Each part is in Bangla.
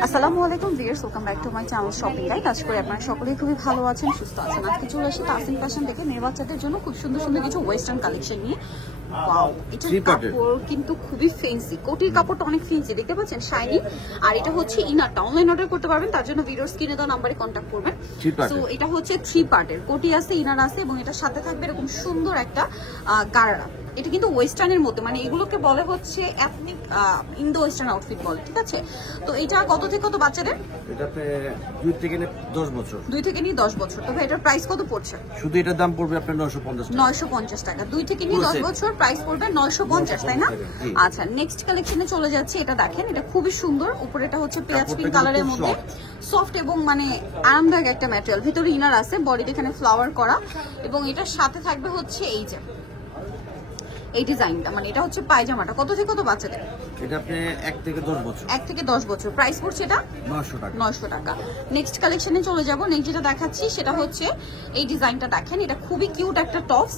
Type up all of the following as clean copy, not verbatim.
আসসালামু আলাইকুম viewers, welcome back to my channel shopping guide. আশা করি আপনারা সকলেই খুবই ভালো আছেন, সুস্থ আছেন। আজকে চলে আসি তাসিন ফ্যাশন থেকে মেয়ে বাচ্চাদের জন্য খুব সুন্দর সুন্দর কিছু ওয়েস্টার্ন কালেকশন নিয়ে। ওয়াও, এটার কাপড় কিন্তু খুবই ফ্যান্সি, কোটির কাপড়টা অনেক ফ্যান্সি, দেখতে পাচ্ছেন শাইনি। আর এটা হচ্ছে ইনারটা, অনলাইন অর্ডার করতে পারবেন, তার জন্য ভিডিওর স্ক্রিনে দেওয়া নাম্বারে কন্ট্যাক্ট করবেন। সো এটা হচ্ছে 3 পার্টের, কোটি আছে, ইনার আছে এবং এটার সাথে থাকবে এরকম সুন্দর একটা গারারা। এটা কিন্তু ওয়েস্টার্নের মধ্যে, মানে এগুলোকে বলে হচ্ছে এথনিক ইন্দো ওয়েস্টার্ন আউটফিট বলে, ঠিক আছে? তো এটা কত থেকে কত বাচ্চাদের? এটা 2 থেকে 10 বছর। 2 থেকে নিয়ে 10 বছর। তবে এটার প্রাইস কত পড়ছে? শুধু এটার দাম পড়বে আপনার 950 টাকা। 950 টাকা। 2 থেকে নিয়ে 10 বছর, প্রাইস পড়বে 950, তাই না? আচ্ছা, নেক্সট কালেকশনে চলে যাচ্ছে। এটা দেখেন, এটা খুবই সুন্দর। উপরে এটা হচ্ছে পেঁয়াজ পিঙ্ক কালারের মধ্যে, সফট এবং মানে আরামদায়ক একটা ম্যাটেরিয়াল। ভিতরে ইনার আছে, বডিতে এখানে ফ্লাওয়ার করা এবং এটার সাথে থাকবে হচ্ছে এই যে এই ডিজাইনটা, মানে এটা হচ্ছে পায়জামাটা। কত থেকে কত বাচ্চাদের? এটা আপনি 1 থেকে 10 বছর। 1 থেকে 10 বছর, প্রাইস পড়ছে এটা 900 টাকা। 900 টাকা। নেক্সট কালেকশনে চলে যাব। নেক্সট যেটা দেখাচ্ছি সেটা হচ্ছে এই ডিজাইনটা দেখেন, এটা খুবই কিউট একটা টপস।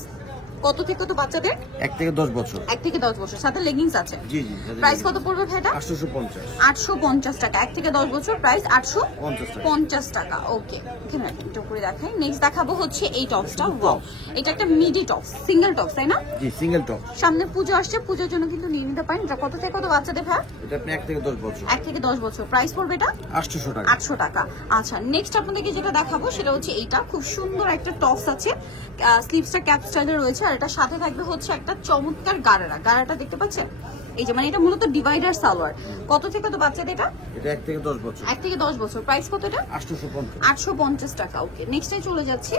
কত থেকে কত বাচ্চাদের? 1 থেকে 10 বছর। 1 থেকে 10 বছর, সাথে লেগিংস আছে। জি জি। প্রাইস কত পড়বে ভাইটা? 850। 850 টাকা। 1 থেকে 10 বছর, প্রাইস 850 টাকা। ওকে, এখানে একটু করে দেখাই। নেক্সট দেখাবো হচ্ছে এই টপসটা। ওয়াও, এটা একটা মিডি টপস, সিঙ্গেল টপস, তাই না? জি, সিঙ্গেল টপ। সামনে পুজো আসছে, পুজোর জন্য কিন্তু নিয়ে নিতে পারেন। এটা কত থেকে কত বাচ্চাদের ভাই? এটা আপনি 1 থেকে 10 বছর। 1 থেকে 10 বছর, প্রাইস পড়বে এটা 800 টাকা। 800 টাকা। আচ্ছা, নেক্সট আপনাদেরকে যেটা দেখাবো সেটা হচ্ছে এইটা। খুব সুন্দর একটা টপস আছে, স্লিভসটা ক্যাপ স্টাইলে রয়েছে, আর এটা সাথে থাকবে হচ্ছে একটা চমৎকার গারাটা, দেখতে পাচ্ছেন? এই যে, মানে এটা মূলত ডিভাইডার সালোয়ার। কত থেকে কত বাচ্চাদের এটা? এটা 1 থেকে 10 বছর। 1 থেকে 10 বছর, প্রাইস কত এটা? 850। 850 টাকা। ওকে, নেক্সটে চলে যাচ্ছি।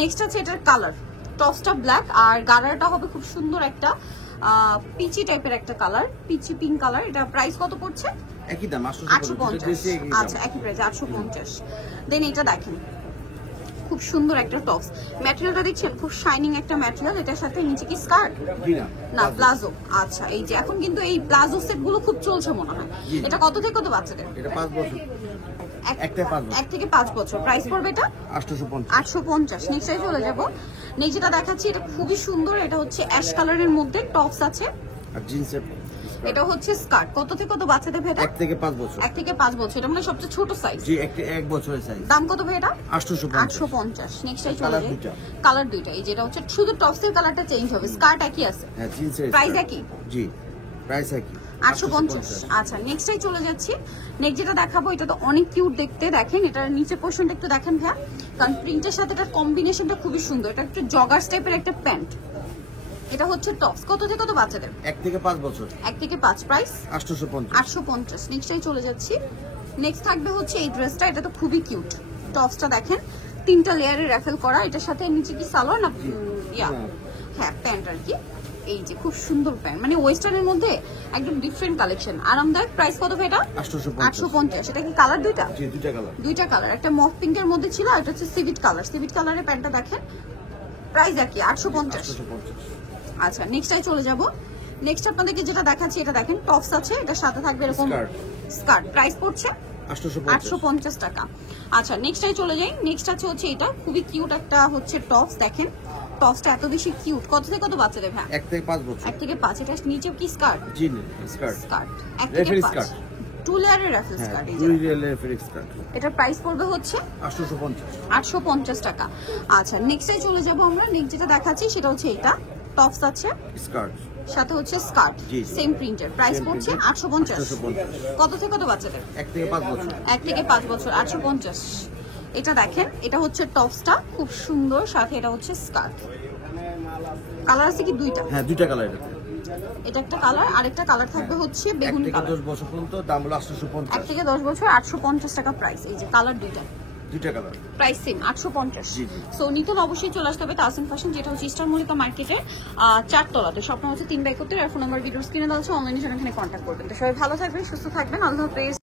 নেক্সট আছে এটার কালার, টপসটা ব্ল্যাক আর গারাটা হবে খুব সুন্দর একটা পিচি টাইপের একটা কালার, পিচি পিঙ্ক কালার। এটা প্রাইস কত পড়ছে? একই দাম, 850। আচ্ছা, একই প্রাইস 850। দেন এটা দেখেন, খুব সুন্দর একটা টপস। ম্যাটেরিয়ালটা দেখছেন, খুব শাইনিং একটা ম্যাটেরিয়াল। এটার সাথে নিচে কি স্কার্ট? না, প্লাজো। আচ্ছা, এই যে এখন কিন্তু এই প্লাজো সেট গুলো খুব চলছে মনে হয়। এটা কত থেকে কত বাচ্চাদের? এটা 5 বছর। 1 থেকে 5 বছর, প্রাইস পড়বে এটা 850। নেক্সটে চলে যাব। নেক্সট যেটা দেখাচ্ছি, এটা খুবই সুন্দর। এটা হচ্ছে অ্যাশ কালারের মধ্যে টপস আছে, আর জিন্সের এটা হচ্ছে স্কার্ট। কত থেকে কত বাচ্চাদের ভাই? 1 থেকে 5 বছর। 1 থেকে 5 বছর, এটা মানে সবচেয়ে ছোট সাইজ। জি, 1 বছরের সাইজ। দাম কত ভাই এটা? 850। নেক্সটে চলে যাই। কালার দুইটা, এই যেটা হচ্ছে শুধু টপসের কালারটা চেঞ্জ হবে, স্কার্ট একই আছে। হ্যাঁ, জিন্সের প্রাইস একই। জি, প্রাইস একই, 850। আচ্ছা, নেক্সটে চলে যাচ্ছি। নেক্সট যেটা দেখাবো, এটা তো অনেক কিউট দেখতে। দেখেন এটার নিচে পোর্শনটা একটু দেখেন ভাইয়া, কারণ প্রিন্টের সাথে এটার কম্বিনেশনটা খুবই সুন্দর। এটা একটু জগার্স টাইপের একটা প্যান্ট। এটা হচ্ছে টপস। কত থেকে কত বাচ্চাদের? 1 থেকে 5 বছর। 1 থেকে 5, প্রাইস 850। 850। নেক্সটে চলে যাচ্ছি। নেক্সট থাকবে হচ্ছে এই ড্রেসটা, এটা তো খুবই কিউট। টপসটা দেখেন, 3টা লেয়ারে র্যাফেল করা। এটার সাথে নিচে কি সালোয়ার না হ্যাঁ, প্যান্ট আর কি। এই যে খুব সুন্দর প্যান্ট, মানে ওয়েস্টার্নের মধ্যে একদম ডিফারেন্ট কালেকশন, আরামদায়ক। প্রাইস কত ভাই এটা? 850। এটা কি কালার দুইটা? জি, দুইটা কালার। একটা মফ পিঙ্কের মধ্যে ছিল, এটা হচ্ছে সিভিট কালারের প্যান্টটা দেখেন। প্রাইস একই, 850। আচ্ছা, নেক্সটটাই চলে যাব। নেক্সট আপনাদেরকে যেটা দেখাচ্ছি, এটা দেখেন টপস আছে, এটার সাথে থাকবে এরকম স্কার্ট। প্রাইস পড়ছে 850 টাকা। আচ্ছা, নেক্সটটাই চলে যাই। নেক্সট আছে হচ্ছে এটা, খুবই কিউট একটা হচ্ছে টপস। দেখেন টপসটা এত বেশি কিউট। কত থেকে কত বাচ্চাদের ভাই? 1 থেকে 5 বছর। 1 থেকে 5। এটা নিচে কি স্কার্ট? জি, স্কার্ট। 1 থেকে 5, 2 লেয়ারের র্যাফেল স্কার্ট। এই যে 2 লেয়ারের স্কার্ট। এটার প্রাইস পড়বে হচ্ছে 850 টাকা। আচ্ছা, নেক্সটে চলে যাব আমরা। নেক্সট যেটা দেখাচ্ছি সেটা হচ্ছে এটা, টপস আছে, স্কার্ট সাথে হচ্ছে স্কার্ট, সেম প্রিন্টের। প্রাইস পড়ছে 850। কত থেকে কত বাচ্চাদের? 1 থেকে 5 বছর। 1 থেকে 5 বছর, 850। এটা দেখেন, এটা হচ্ছে টপসটা, খুব সুন্দর, সাথে এটা হচ্ছে স্কার্ট। কালার আছে কি দুইটা? হ্যাঁ, দুইটা কালার। এটা একটা কালার, আরেকটা কালার থাকবে হচ্ছে বেগুনি কালার। 10 বছর পর্যন্ত দাম হলো 850। 1 থেকে 10 বছর, 850 টাকা প্রাইস। এই যে কালার দুইটা কালার, প্রাইস সেম, 850। সো নিতে অবশ্যই চলে আসতে হবে তাসিন ফ্যাশন, যেটা হচ্ছে ইস্টার মল্লিকা মার্কেটের 4 তলাতে। স্বপ্ন হচ্ছে 3 বাই 71। আর ফোন নাম্বার ভিডিও স্ক্রিনে দেওয়া আছে, অনলাইনে সেখানে কন্ট্যাক্ট করবেন। তো সবাই ভালো থাকবেন, সুস্থ থাকবেন, আল্লাহ হাফেজ।